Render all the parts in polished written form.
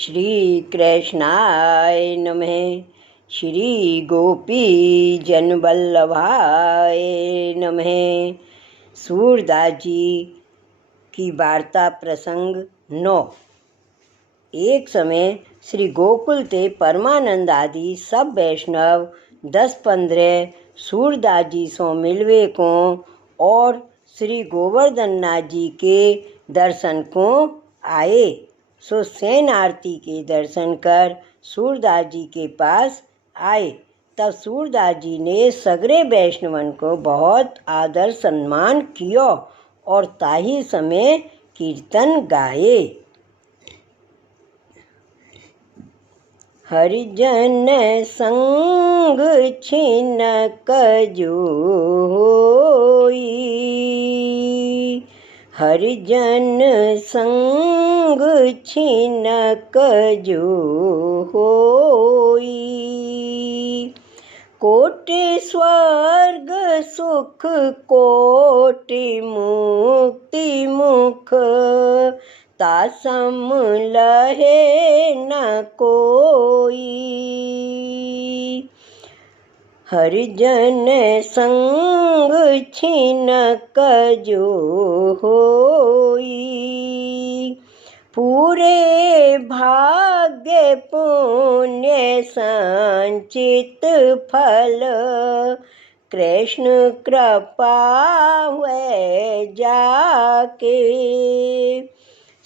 श्री कृष्णाय नमः। श्री गोपी जनवल्लभाय नमः। सूरदास जी की वार्ता प्रसंग 9। एक समय श्री गोकुल ते परमानंद आदि सब वैष्णव 10-15 सूरदास जी सो मिलवे को और श्री गोवर्धन नाथ जी के दर्शन को आए। सो सेन आरती के दर्शन कर सूरदास जी के पास आए। तब सूरदास जी ने सगरे वैष्णवन को बहुत आदर सम्मान किया और ताही समय कीर्तन गाए। हरिजन संग छिनक जोई, हरिजन संग छिनक जो होई, कोटि स्वर्ग सुख कोटि मुक्ति मुख, तासम लहे न कोई। हरिजन संग छिनक जो होई, पूरे भाग्य पुण्य संचित फल, कृष्ण कृपा हुए जाके।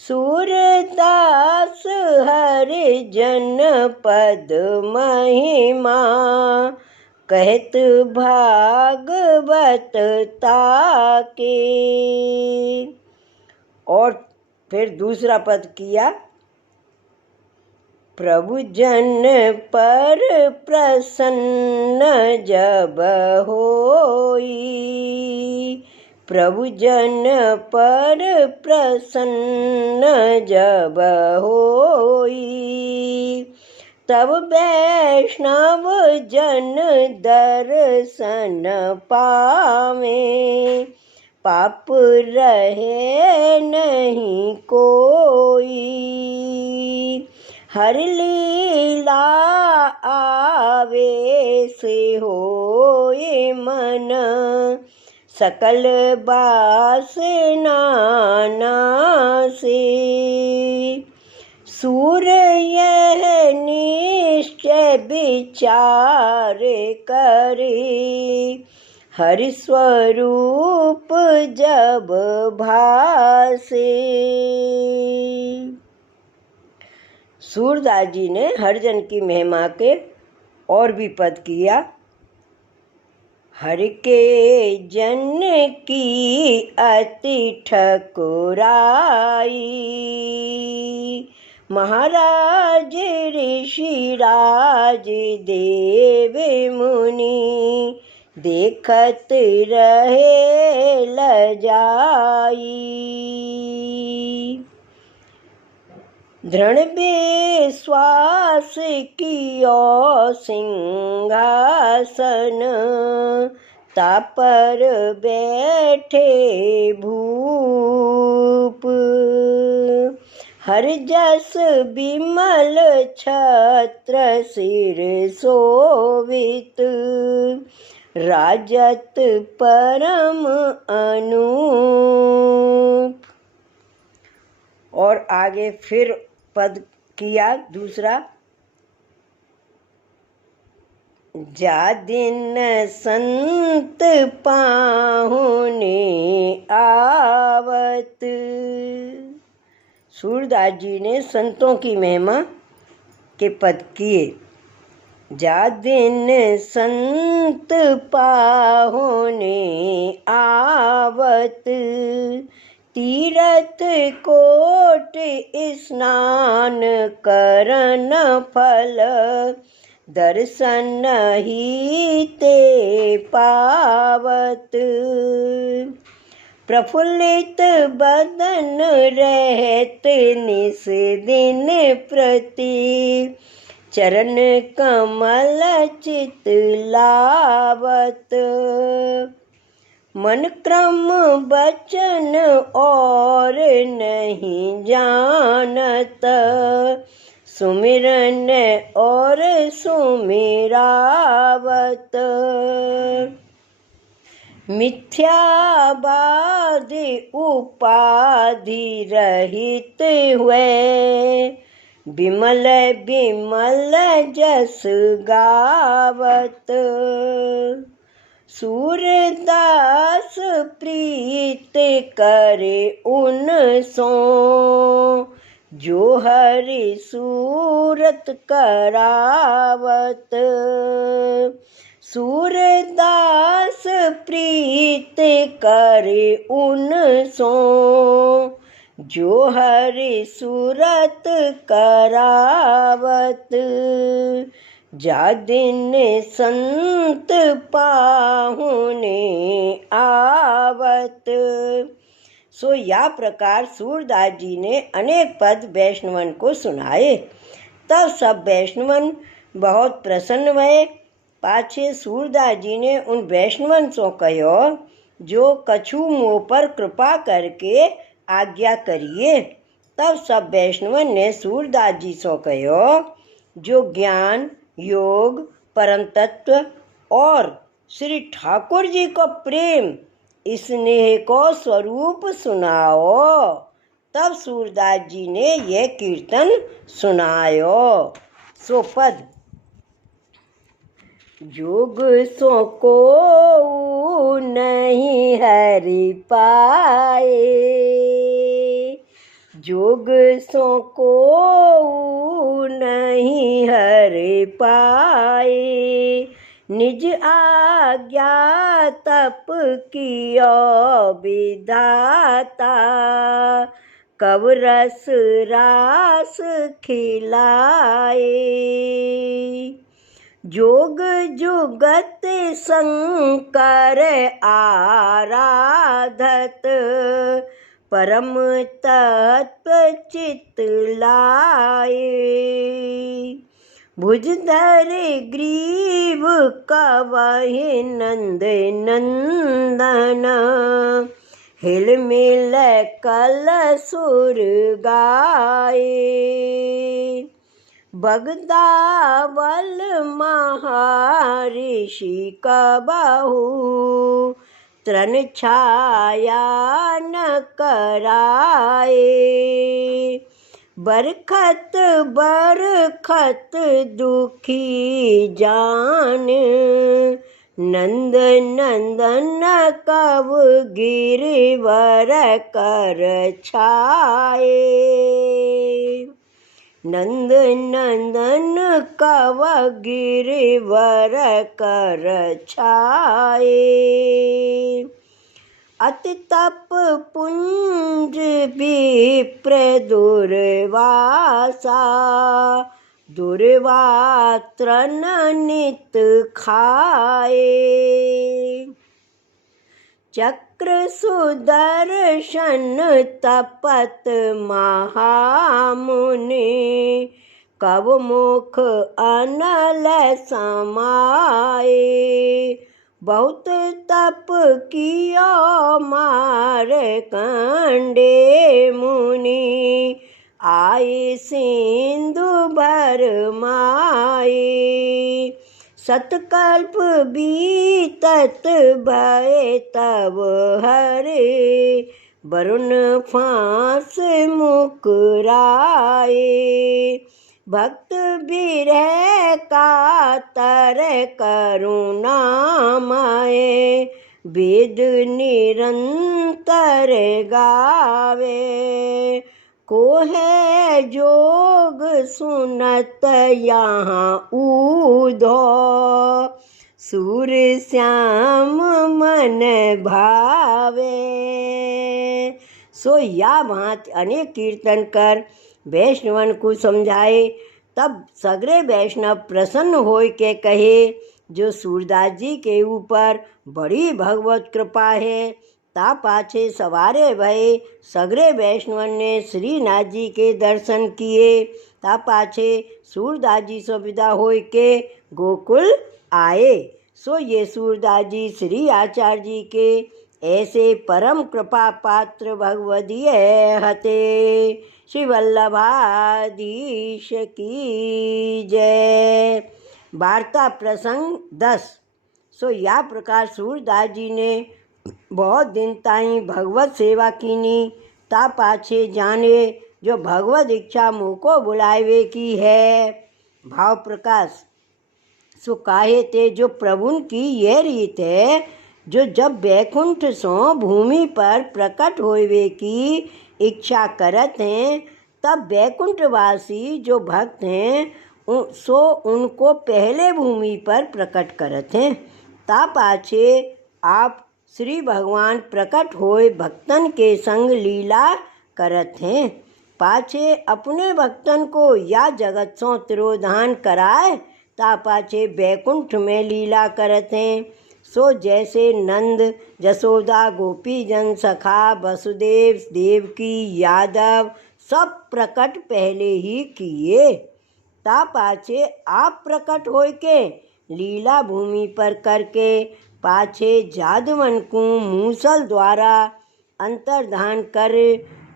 सूरदास हरिजन पद महिमा, कहत भागवत ताके। और फिर दूसरा पद किया, प्रभु जन पर प्रसन्न जब होई, प्रभु जन पर प्रसन्न जब होई, तब वैष्णव जन दर्शन पावे, पाप रहे नहीं कोई। हर लीला आवे से होए मन, सकल बासना नासे। सूर यह निश्चय विचार करे, हरि स्वरूप जब भासे। सूरदास जी ने हरिजन की महिमा के और भी पद किया। हरि के जन की अति ठकुराई, महाराज ऋषि राज देव मुनि, देखत रहे लजाई। दृढ़ विश्वास कियो सिंहासन, तापर बैठे भूप, हर जस विमल छत्र सिर शोभित, राजत परम अनूप। और आगे फिर पद किया दूसरा, जा दिन संत पाहुने आवत। सूरदास जी ने संतों की महिमा के पद किए। जा दिन संत पाहुने आवत, तीरथ कोट स्नान करन फल, दर्शन ही ते पावत। प्रफुल्लित बदन रहत निस दिन प्रति, चरण कमल चित लावत। मन क्रम बचन और नहीं जानत, सुमिरन और सुमिरावत। मिथ्यावाद उपाधि रहित हुए, बिमल बिमल जस गावत। सूरदास प्रीत करे उन सो, जो हरि सूरत करावत। सूरदास प्रीत करे उन सो, जो हरि सूरत करावत। जा दिन संत पाहुने आवत। सो या प्रकार सूरदास जी ने अनेक पद वैष्णवन को सुनाए। तब सब वैष्णवन बहुत प्रसन्न भये। पाछे सूरदास जी ने उन वैष्णवन सो कहो, जो कछु मोह पर कृपा करके आज्ञा करिए। तब सब वैष्णवन ने सूरदास जी सो कहो, जो ज्ञान योग परम तत्व और श्री ठाकुर जी को प्रेम स्नेह को स्वरूप सुनाओ। तब सूरदास जी ने यह कीर्तन सुनायो। सो पद। जोग सो को नहीं हरि पाए, जोग सो को नहीं हरि पाए। निज आज्ञा तप कियो विधाता, कब रस रास खिलाए। जोग जुगत शंकर आराधत, परम तत्व चित लाए। भुजधर ग्रीव कवहि नंद नंदन, हिल मिल कल सुर गाए। बगदावल महर्षि कबहु, तृण छाया न कराए। बरखत बरखत दुखी जान, नंद नंदन कब गिरवर कर छाए। नंद नंदन कब गिरवर कर छाए। अति तप पुंज विप्र दुर्वासा, दुर्वात्रन नित खाए। चक्र सुदर्शन तपत महामुनि, कब मुख अनल समाए। बहुत तप कियो मार कंडे मुनि, आए सिंधु भर माए। सतकल्प बीतत भय तब हरे, वरुण फांस मुकुराए। भक्त विरह कातर करुणामय, वेद निरंतर गावे। को है जोग सुनत यहाँ ऊधो, सूर श्याम मन भावे। सो या भांति अनेक कीर्तन कर वैष्णवन को समझाए। तब सगरे वैष्णव प्रसन्न होय के कहे, जो सूरदास जी के ऊपर बड़ी भगवत कृपा है। ता पाछे सवारे भये सगरे वैष्णवन ने श्रीनाथ जी के दर्शन किए। ता पाछे सूरदास जी से विदा होय के गोकुल आए। सो ये सूरदास जी श्री आचार्य जी के ऐसे परम कृपा पात्र भगवदीय हते। श्री वल्लभाधीश की जय। वार्ता प्रसंग 10। सो या प्रकार सूरदास जी ने बहुत दिन ताई भगवत सेवा कीनी, ता पाछे जाने जो भगवत इच्छा मुको बुलावे की है। भाव प्रकाश। सो काहे ते जो प्रभुन की यह रीत है, जो जब बैकुंठ सो भूमि पर प्रकट होवे की इच्छा करत हैं, तब बैकुंठवासी जो भक्त हैं सो उनको पहले भूमि पर प्रकट करत हैं। ता पाछे आप श्री भगवान प्रकट होए भक्तन के संग लीला करत हैं। पाछे अपने भक्तन को या जगत सो तिरोधान कराए, ता पाछे बैकुंठ में लीला करत हैं। सो जैसे नंद जसोदा गोपीजन सखा वसुदेव देवकी यादव सब प्रकट पहले ही किए, ता पाछे आप प्रकट होय के लीला भूमि पर करके पाछे जादवन को मूसल द्वारा अंतर्धान कर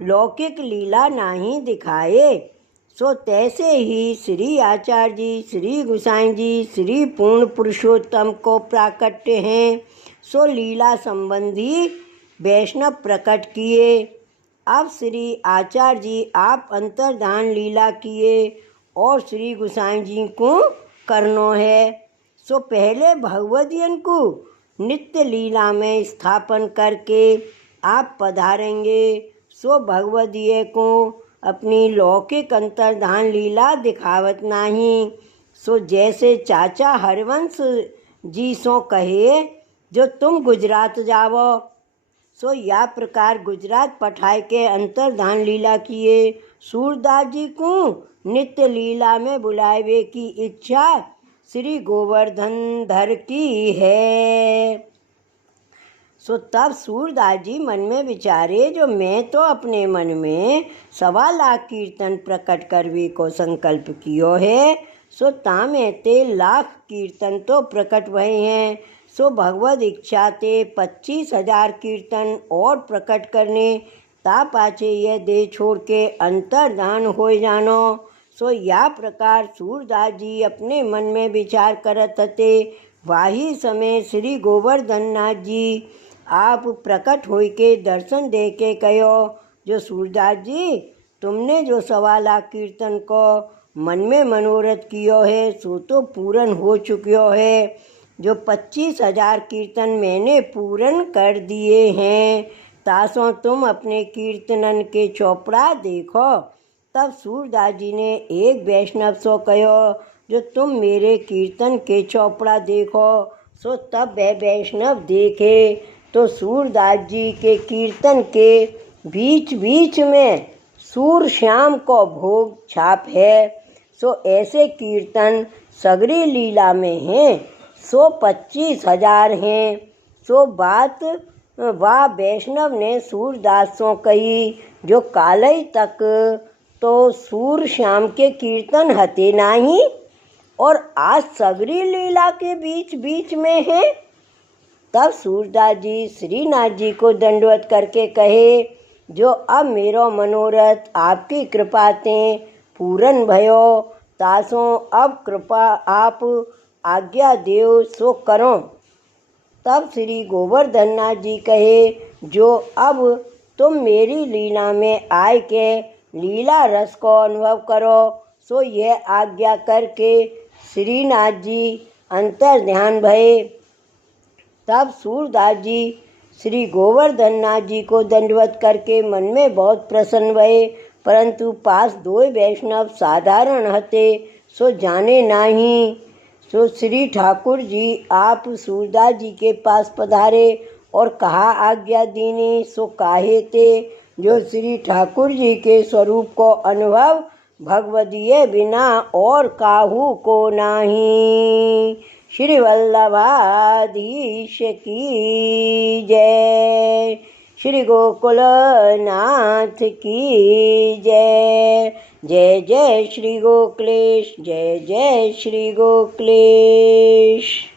लौकिक लीला नहीं दिखाए। सो तैसे ही श्री आचार्य जी, श्री गोसाई जी, श्री पूर्ण पुरुषोत्तम को प्राकट्य हैं। सो लीला संबंधी वैष्णव प्रकट किए। अब श्री आचार्य जी आप अंतर्धान लीला किए और श्री गोसाई जी को करनो है। सो पहले भगवदियन को नित्य लीला में स्थापन करके आप पधारेंगे। सो भगवदीय को अपनी लौकिक अंतर्धान लीला दिखावत नहीं। सो जैसे चाचा हरवंश जी सो कहे जो तुम गुजरात जावो, सो या प्रकार गुजरात पठाए के अंतर्धान लीला किए। सूरदास जी को नित्य लीला में बुलावे की इच्छा श्री गोवर्धन धर की है। सो तब सूरदास जी मन में विचारे, जो मैं तो अपने मन में 1.25 लाख कीर्तन प्रकट करवे को संकल्प कियो है, सो तामे ते लाख कीर्तन तो प्रकट भये हैं। सो भगवत इच्छा ते 25,000 कीर्तन और प्रकट करने, ता पाछे यह देह छोड़ के अंतर्धान हो जानो। सो या प्रकार सूरदास जी अपने मन में विचार करत हते। वाही समय श्री गोवर्धन नाथ जी आप प्रकट होई के दर्शन दे के कहो, जो सूरदास जी तुमने जो 1.25 लाख कीर्तन को मन में मनोरथ कियो है, सो तो पूर्ण हो चुकियो है। जो 25,000 कीर्तन मैंने पूर्ण कर दिए हैं, तासों तुम अपने कीर्तनन के चौपड़ा देखो। तब सूरदास जी ने एक वैष्णव सो कहो, जो तुम मेरे कीर्तन के चौपड़ा देखो। सो तब वह वैष्णव देखे तो सूरदास जी के कीर्तन के बीच बीच में सूर श्याम को भोग छाप है। सो ऐसे कीर्तन सगरी लीला में हैं। सो 25,000 हैं। सो बात वह वैष्णव ने सूरदासों कही, जो कालई तक तो सूर श्याम के कीर्तन हते नहीं और आज सगरी लीला के बीच बीच में है। तब सूरदास जी श्रीनाथ जी को दंडवत करके कहे, जो अब मेरो मनोरथ आपकी कृपा ते पूरन भयो, तासों अब कृपा आप आज्ञा देव सो करो। तब श्री गोवर्धन नाथ जी कहे, जो अब तुम मेरी लीला में आए के लीला रस को अनुभव करो। सो यह आज्ञा करके श्रीनाथ जी अंतर ध्यान भये। तब सूरदास जी श्री गोवर्धन नाथ जी को दंडवत करके मन में बहुत प्रसन्न भये, परंतु पास 2 वैष्णव साधारण हते, सो जाने नहीं। सो श्री ठाकुर जी आप सूरदास जी के पास पधारे और कहा आज्ञा दीनी। सो काहे ते, जो श्री ठाकुर जी के स्वरूप को अनुभव भगवदीय बिना और काहू को नाही। श्री वल्लभाधीश की जय। श्री गोकुलनाथ की जय। जय जय श्री गोकुलेश, जय जय श्री गोकुलेश।